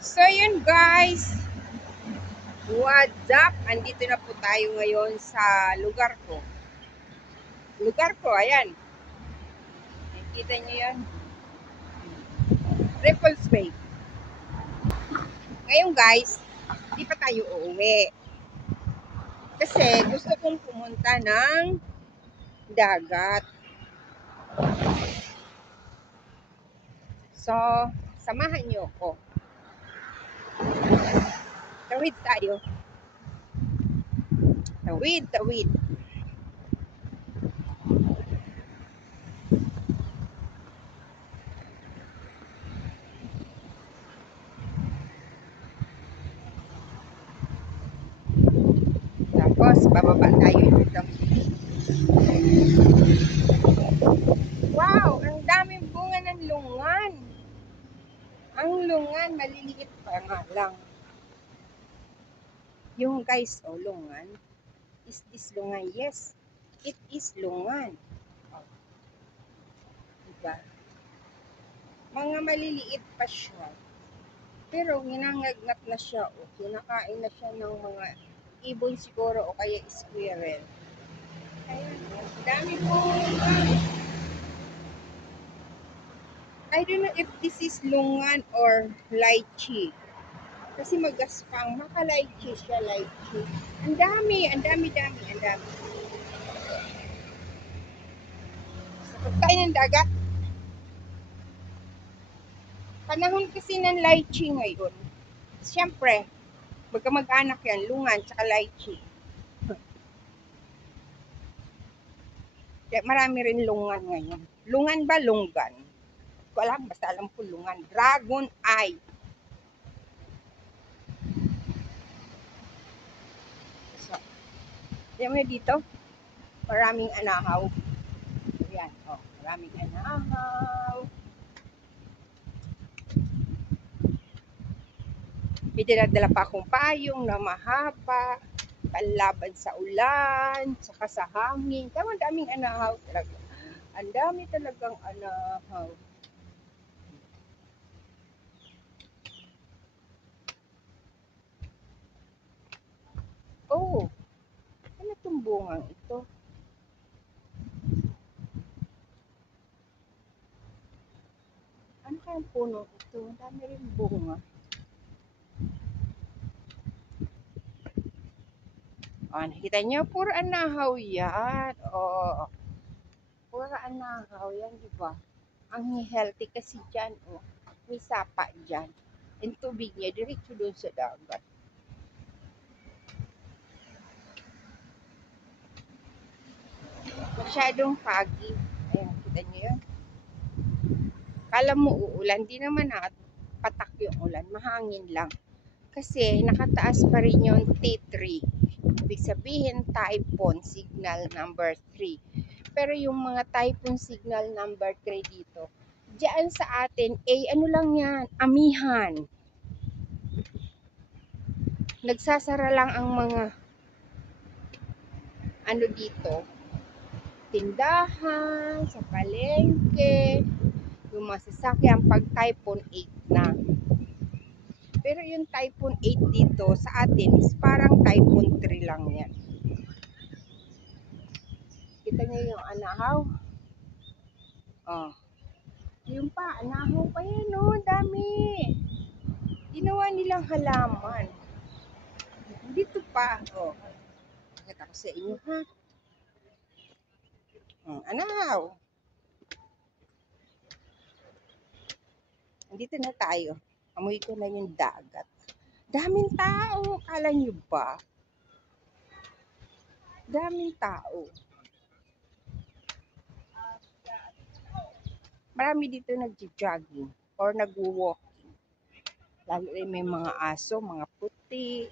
So yun guys, what's up? Andito na po tayo ngayon sa lugar ko. Ayan. Nakikita niyo yan? Ripples Bay. Ngayon guys, hindi pa tayo uuwi. Kasi gusto kong pumunta ng dagat. So, samahan niyo ako. Tawid tayo. Tawid. Tapos, bababa tayo dito. Wow! Ang daming bunga ng lungan. Ang lungan, maliliit pa nga lang. Yung guys, lungan. Is this lungan? Yes, it is lungan. Oh, diba? Mga maliliit pa siya. Pero ginangagnat na siya. Kinakain na siya ng mga ibon siguro o kaya squirrel. Ayan, dami po. I don't know if this is lungan or lychee. Kasi magaspang, maka-lychee siya, lychee. Ang dami. Sa pagkain ng dagat, panahon kasi ng lychee ngayon. Siyempre, magkamag-anak yan, lungan, tsaka lychee. Kaya marami rin lungan ngayon. Lungan ba? Lunggan? Hindi ko alam, basta alam ko lungan. Dragon eye. So, yan mo dito, maraming anahaw. Ayan, maraming anahaw. May dinadala pa akong payong na mahaba, panlaban sa ulan, saka sa hangin. Tama, daming anahaw talaga. Ang dami talagang anahaw. Oh, ano itong bungang ito? Ano kayang puno ito? Ang dami rin bunga. Nakita niyo? Puro anahaw yan. Puro anahaw yan, di ba? Ang healthy kasi dyan, may sapa dyan. Yung tubig niya, diretso doon sa dagat. Masyadong foggy. Ayan, kita niyo yun? Kala mo uulan, di naman patak yung ulan, mahangin lang. Kasi nakataas pa rin yung T3. Ibig sabihin, typhoon signal number 3. Pero yung mga typhoon signal number 3 dito, diyan sa atin, ano lang yan, amihan. Nagsasara lang ang mga dito, tindahan, sa palengke, yung mga sasakyan pag typhoon 8 na. Pero yung typhoon 8 dito sa atin is parang typhoon 3 lang yan. Kita niyo yung anahaw? Yung pa, anahaw pa yan, dami. Ginawa nilang halaman. Dito pa, pakita ko sa inyo, ha? Anahaw. Andito na tayo. Amoy ko na yung dagat. Daming tao, kala nyo ba? Daming tao. Marami dito nagjo-jogging or nagwo-walking. Lalo rin may mga aso, mga puti.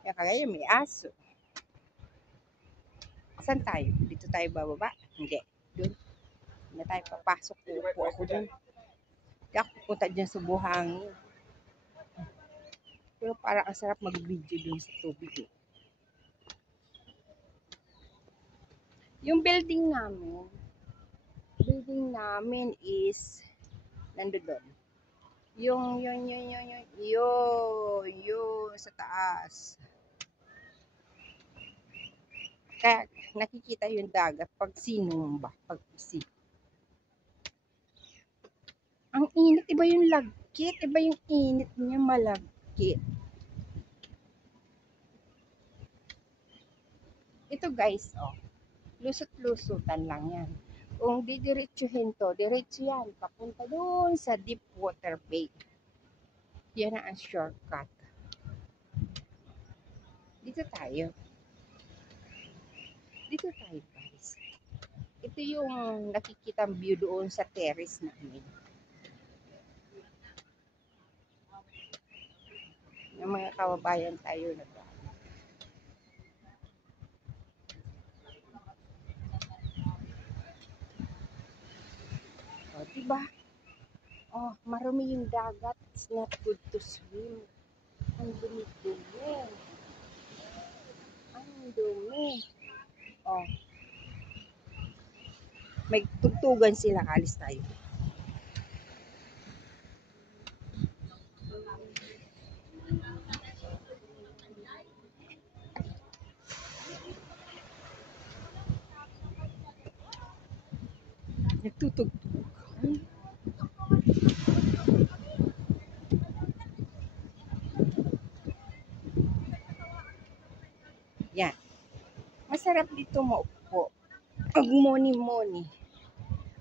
Kaya kagaya may aso. Saan tayo? Dito tayo bababa? Hindi. Doon. Na tayo papasok. Upo ako doon. Hindi ako pupunta dyan sa buhangin. Pero parang ang sarap mag-video doon sa tubig. Yung building namin is nando doon. Yung sa taas. Kaya nakikita yung dagat pag sinumba, pag isip. Ang init, iba yung lagkit, iba yung init niya, malagkit. Ito guys, oh, lusot-lusutan lang yan. Kung didiretsuhin to, diretso yan, papunta doon sa Deepwater Bay. Yan ang shortcut. Dito tayo. Dito tayo guys. Ito yung nakikitang view doon sa terrace namin. Ng mga kababayan tayo na ba. O, diba? Oh, marumi yung dagat. It's not good to swim. Ang dumi-dumi. Ang dumi. Oh. May tugtugan sila. Alis tayo. Nagtutugtog. Yan. Masarap dito maupo. Mag-moni-moni.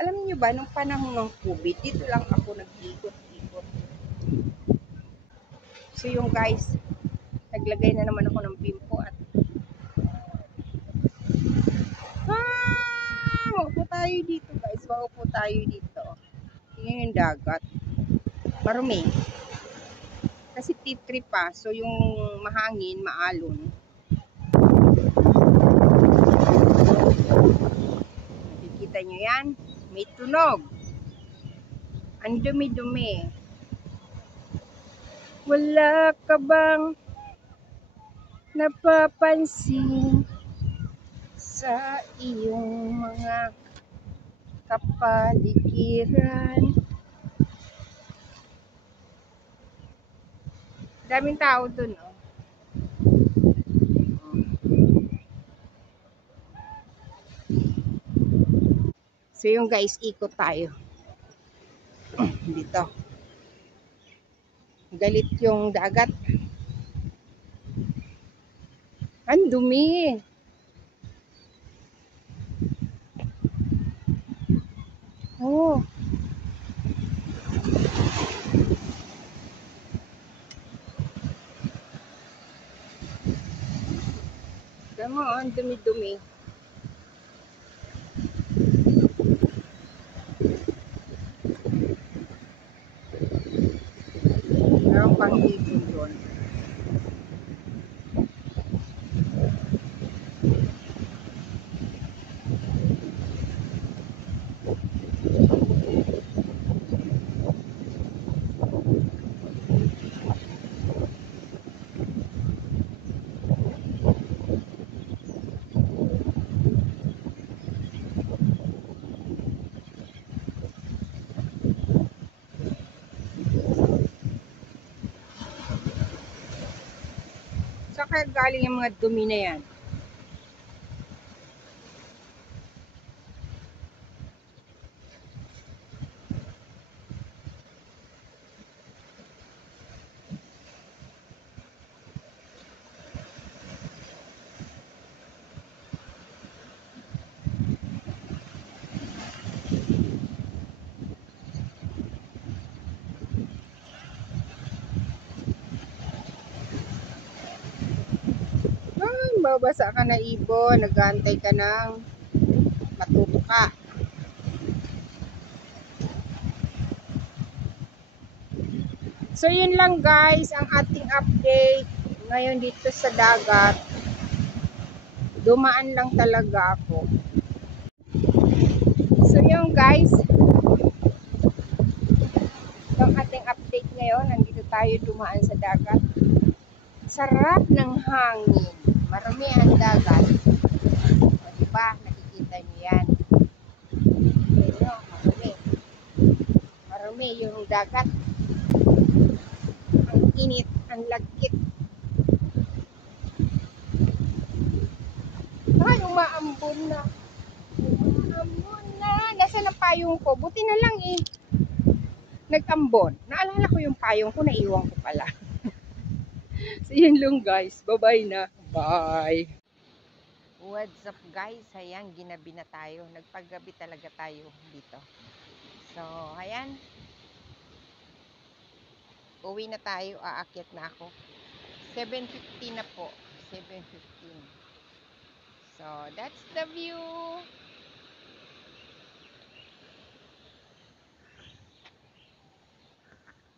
Alam niyo ba, nung panahon ng COVID, dito lang ako nag-ikot-ikot. So yung guys, naglagay na naman ako ng bimpo at maupo tayo dito guys. Maupo tayo dito. Tingnan yung dagat. Marumi. Kasi T3 pa. So yung mahangin, maalon. Nakikita nyo yan? May tunog. Ang dumi-dumi. Wala ka bang napapansin sa iyong mga kapaligiran? Daming tao dun, oh. So yung guys, ikot tayo. Dito. Galit yung dagat. Ang dumi. Oh. Tama, ang dumi-dumi. Meron pang ibon doon. Saan kaya galing yung mga dumi na yan? Babasa ka na ibon, nag-aantay ka ng matutuka. So yun lang guys, ang ating update ngayon dito sa dagat. Dumaan lang talaga ako. So yun guys, yung ating update ngayon, nandito tayo dumaan sa dagat. Sarap ng hangin. Marami ang dagat. O, diba? Nakikita nyo yan. Marami. Marami yung dagat. init, ang lagkit. Ay, umaambon na. Umaambon na. Nasaan ang payong ko? Buti na lang eh. Nag-ambon. Naalala ko yung payong ko, naiwan ko pala. So, yun lang guys. Bye-bye na. Bye. What's up guys? Ayan, ginabi na tayo. Nagpaggabi talaga tayo dito. So, ayan. Uwi na tayo. Aakyat na ako. 7:15 na po. 7:15. So, that's the view.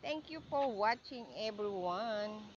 Thank you for watching everyone.